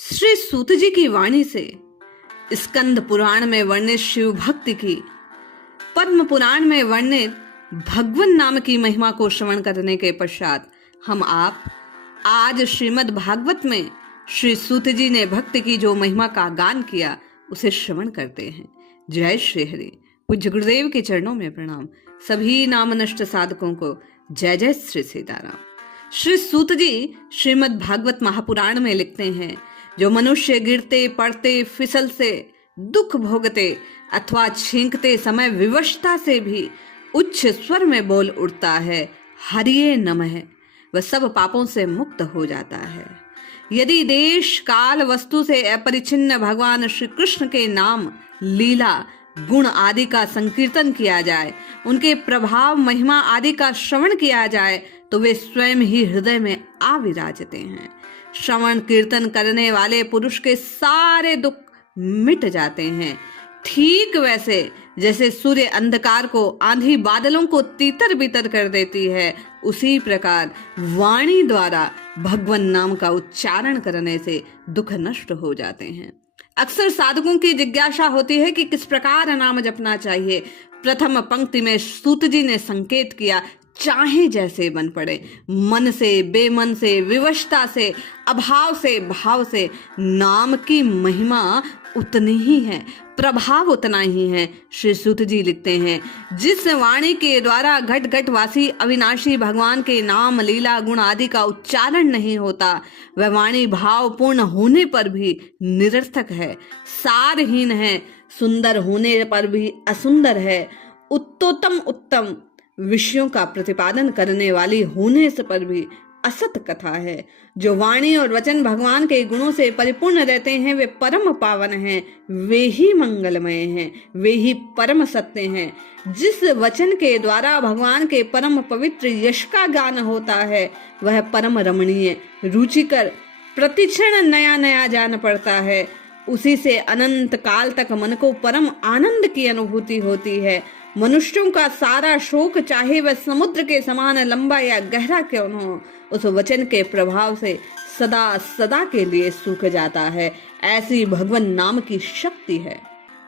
श्री सूत जी की वाणी से स्कंद पुराण में वर्णित शिव भक्ति की, पद्म पुराण में वर्णित भगवन नाम की महिमा को श्रवण करने के पश्चात हम आप आज श्रीमद् भागवत में श्री सूत जी ने भक्ति की जो महिमा का गान किया उसे श्रवण करते हैं। जय श्री हरि। पूज्य गुरुदेव के चरणों में प्रणाम। सभी नाम नष्ट साधकों को जय जय श्री सीताराम। श्री सूत जी श्रीमद् भागवत महापुराण में लिखते हैं, जो मनुष्य गिरते पड़ते फिसलते दुख भोगते अथवा छींकते समय विवशता से भी उच्च स्वर में बोल उठता है हरिये नमः, वह सब पापों से मुक्त हो जाता है। यदि देश काल वस्तु से अपरिचिन्न भगवान श्री कृष्ण के नाम लीला गुण आदि का संकीर्तन किया जाए, उनके प्रभाव महिमा आदि का श्रवण किया जाए तो वे स्वयं ही हृदय में आ विराजते हैं। श्रवण कीर्तन करने वाले पुरुष के सारे दुख मिट जाते हैं। ठीक वैसे जैसे सूर्य अंधकार को आंधी बादलों को तीतर बीतर कर देती है, उसी प्रकार वाणी द्वारा भगवन नाम का उच्चारण करने से दुख नष्ट हो जाते हैं। अक्सर साधकों की जिज्ञासा होती है कि किस प्रकार नाम जपना चाहिए। प्रथम पंक्ति में सूत जी ने संकेत किया, चाहे जैसे बन पड़े, मन से, बेमन से, विवशता से, अभाव से, भाव से, नाम की महिमा उतनी ही है, प्रभाव उतना ही है। श्री सूत जी लिखते हैं, जिस वाणी के द्वारा घट घट वासी अविनाशी भगवान के नाम लीला गुण आदि का उच्चारण नहीं होता, वह वाणी भाव पूर्ण होने पर भी निरर्थक है, सारहीन है, सुंदर होने पर भी असुंदर है, उत्तोत्तम उत्तम विषयों का प्रतिपादन करने वाली होने से पर भी असत कथा है। जो वाणी और वचन भगवान के गुणों से परिपूर्ण रहते हैं, वे परम पावन हैं, वे ही मंगलमय हैं, वे ही परम सत्य हैं। जिस वचन के द्वारा भगवान के परम पवित्र यश का गान होता है, वह परम रमणीय, रुचिकर, प्रतिक्षण नया नया जान पड़ता है। उसी से अनंत काल तक मन को परम आनंद की अनुभूति होती है। मनुष्यों का सारा शोक, चाहे वह समुद्र के समान लंबा या गहरा क्यों न हो, उस वचन के प्रभाव से सदा सदा के लिए सूख जाता है। ऐसी भगवान नाम की शक्ति है।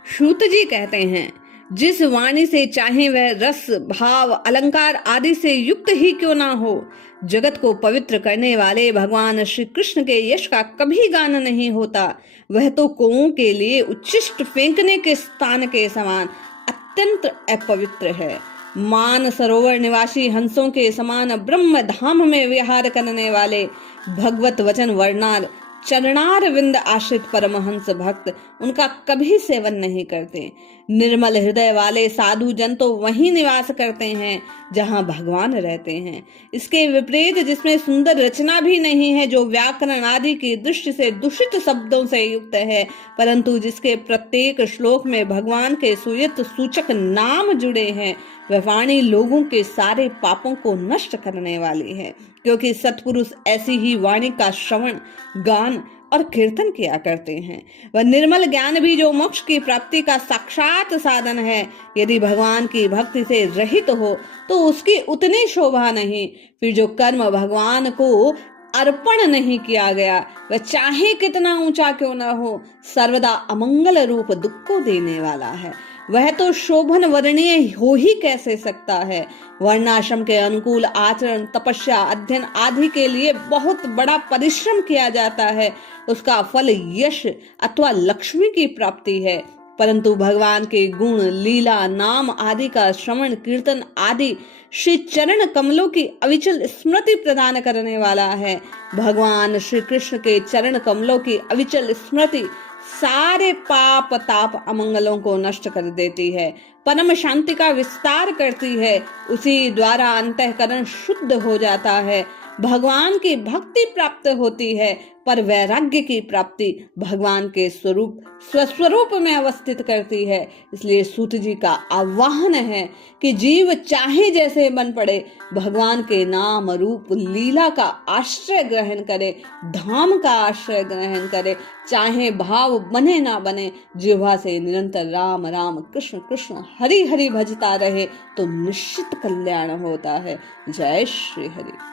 सूत जी कहते हैं, जिस वाणी से चाहे वह रस भाव अलंकार आदि से युक्त ही क्यों ना हो, जगत को पवित्र करने वाले भगवान श्री कृष्ण के यश का कभी गान नहीं होता। वह तो कौओं के लिए उच्छिष्ट फेंकने के स्थान के समान अत्यंत अपवित्र है। मान सरोवर निवासी हंसों के समान ब्रह्म धाम में विहार करने वाले भगवत वचन वर्णार चरणार विंद आश्रित परमहंस भक्त उनका कभी सेवन नहीं करते। निर्मल हृदय वाले साधु जन तो वहीं निवास करते हैं जहां भगवान रहते हैं। इसके विपरीत जिसमें सुंदर रचना भी नहीं है, जो व्याकरण आदि की दृष्टि से दूषित शब्दों से युक्त है, परंतु जिसके प्रत्येक श्लोक में भगवान के सुयत सूचक नाम जुड़े हैं, वह वाणी लोगों के सारे पापों को नष्ट करने वाली है। क्योंकि सत्पुरुष ऐसी ही वाणी का श्रवण गान और कीर्तन किया करते हैं। वह निर्मल ज्ञान भी जो मोक्ष की प्राप्ति का साक्षात साधन है, यदि भगवान की भक्ति से रहित हो तो उसकी उतनी शोभा नहीं। फिर जो कर्म भगवान को अर्पण नहीं किया गया, वह चाहे कितना ऊंचा क्यों न हो, सर्वदा अमंगल रूप दुख को देने वाला है। वह तो शोभन वर्णीय हो ही कैसे सकता है। वर्णाश्रम के अनुकूल आचरण, तपस्या, अध्ययन आदि के लिए बहुत बड़ा परिश्रम किया जाता है, उसका फल यश अथवा लक्ष्मी की प्राप्ति है। परंतु भगवान के गुण लीला नाम आदि का श्रवण कीर्तन आदि श्री चरण कमलों की अविचल स्मृति प्रदान करने वाला है। भगवान श्री कृष्ण के चरण कमलों की अविचल स्मृति सारे पाप ताप अमंगलों को नष्ट कर देती है, परम शांति का विस्तार करती है। उसी द्वारा अंतःकरण शुद्ध हो जाता है, भगवान की भक्ति प्राप्त होती है, पर वैराग्य की प्राप्ति भगवान के स्वरूप स्वस्वरूप में अवस्थित करती है। इसलिए सूत जी का आह्वान है कि जीव चाहे जैसे बन पड़े, भगवान के नाम रूप लीला का आश्रय ग्रहण करे, धाम का आश्रय ग्रहण करे, चाहे भाव बने ना बने, जिह्वा से निरंतर राम राम कृष्ण कृष्ण हरि हरि भजता रहे तो निश्चित कल्याण होता है। जय श्री हरि।